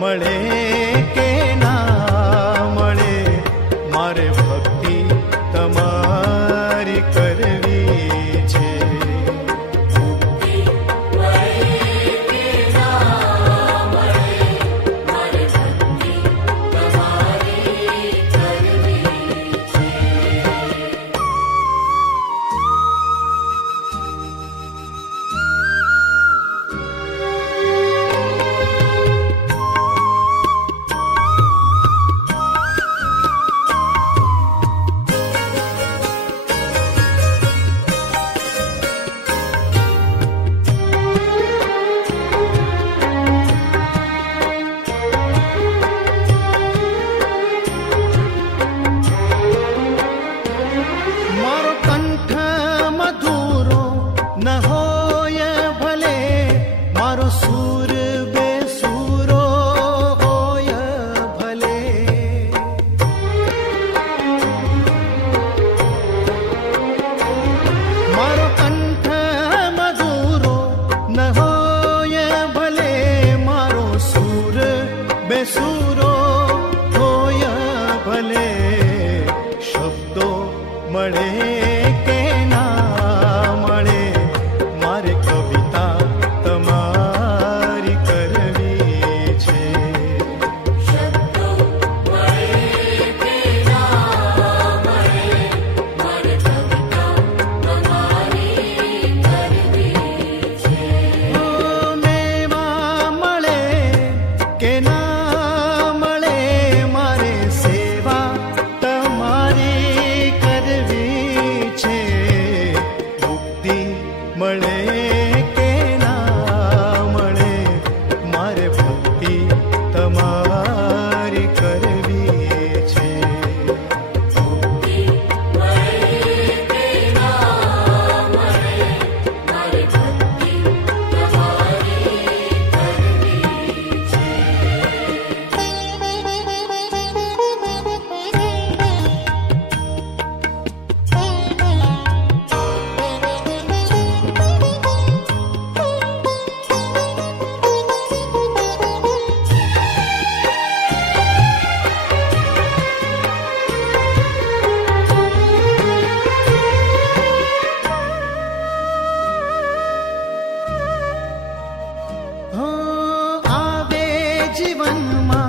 મળે કે ના મળે, મારે ભક્તિ તમારી કરવી છે. બેસુરો હોય ભલે, શબ્દો મળે કે ના મળે, મારે કવિતા તમારી કરવી છે. શબ્દો મળે કે ના મળે, મારે કવિતા તમારી કરવી છે. મેવા મળે કે ના મળે કે ના મળે, મારે ભક્તિ તમારી કરવી છે. ભક્તિ મળે કે ના મળે, મારે ભક્તિ તમારી કરવી છે. આવે જીવનમાં